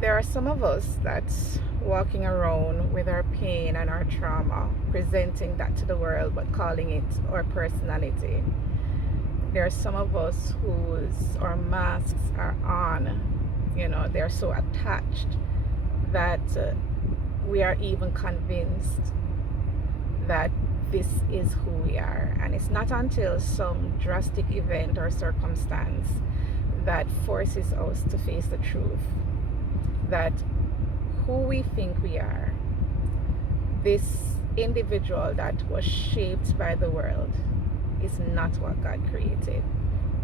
There are some of us that's walking around with our pain and our trauma, presenting that to the world but calling it our personality. There are some of us whose our masks are on, they're so attached that we are even convinced that this is who we are. And it's not until some drastic event or circumstance that forces us to face the truth that who we think we are, this individual that was shaped by the world, is not what God created,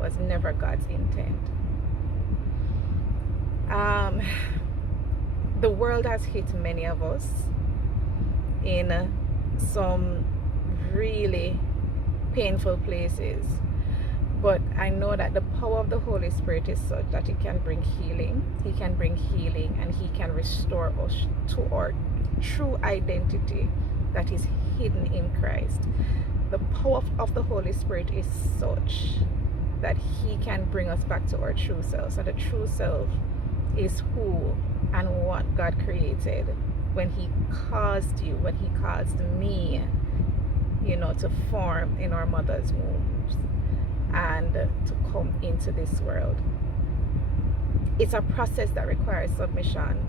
was never God's intent. The world has hit many of us in some really painful places, but I know that the power of the Holy Spirit is such that it can bring healing. He can bring healing, and He can restore us to our true identity that is hidden in Christ. The power of the Holy Spirit is such that He can bring us back to our true self. So the true self is who and what God created when He caused you, when He caused me, to form in our mother's wombs and to come into this world. It's a process that requires submission.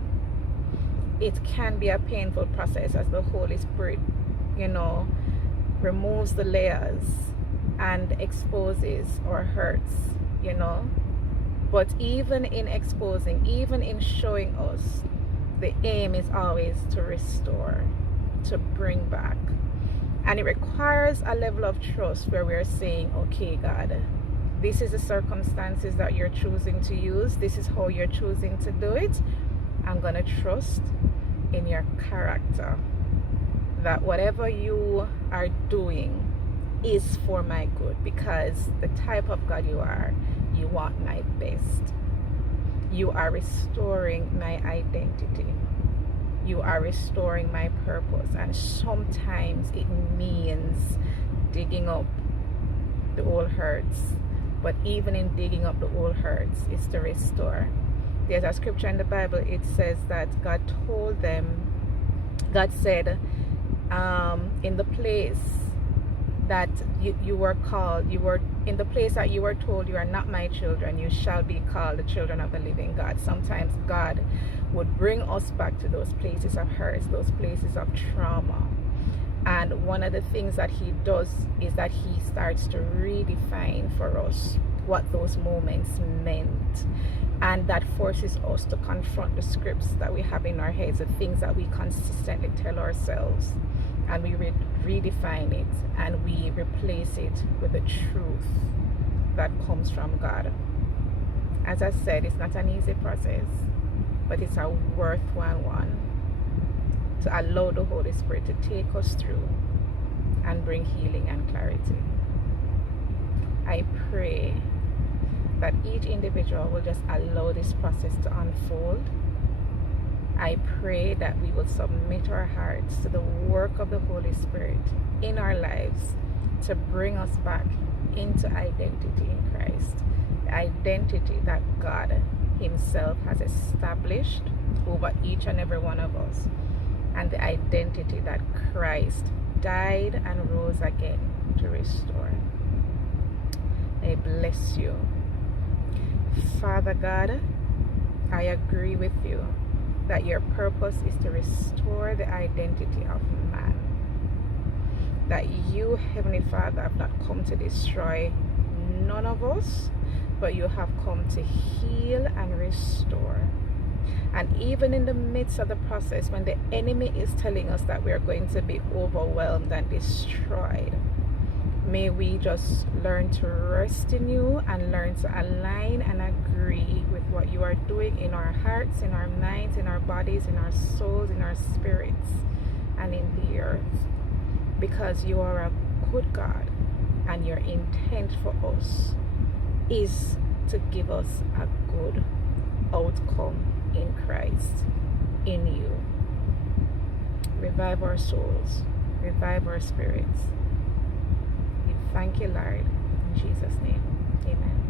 It can be a painful process as the Holy Spirit, removes the layers and exposes our hurts, But even in exposing, even in showing us, the aim is always to restore, to bring back. And it requires a level of trust where we're saying, okay, God, this is the circumstances that you're choosing to use. This is how you're choosing to do it. I'm going to trust in your character, that whatever you are doing is for my good, because the type of God you are, you want my best. You are restoring my identity. You are restoring my purpose. And sometimes it means digging up the old hurts. But even in digging up the old hurts is to restore. There's a scripture in the Bible, it says that God said, in the place that you were called, in the place that you were told you are not my children, you shall be called the children of the living God. Sometimes God would bring us back to those places of hurt, those places of trauma. And one of the things that He does is that He starts to redefine for us what those moments meant. And that forces us to confront the scripts that we have in our heads, the things that we consistently tell ourselves. And we redefine it, and we replace it with the truth that comes from God. As I said, it's not an easy process, but it's a worthwhile one, to allow the Holy Spirit to take us through and bring healing and clarity. I pray that each individual will just allow this process to unfold. I pray that we will submit our hearts to the work of the Holy Spirit in our lives to bring us back into identity in Christ. The identity that God Himself has established over each and every one of us. And the identity that Christ died and rose again to restore. I bless you. Father God, I agree with you that your purpose is to restore the identity of man. That you, Heavenly Father, have not come to destroy none of us, but you have come to heal and restore. And even in the midst of the process, when the enemy is telling us that we are going to be overwhelmed and destroyed, may we just learn to rest in you and learn to align and agree with what you are doing in our hearts, in our minds, in our bodies, in our souls, in our spirits, and in the earth. Because you are a good God, and your intent for us is to give us a good outcome in Christ, in you. Revive our souls, revive our spirits. We thank you, Lord, in Jesus' name. Amen.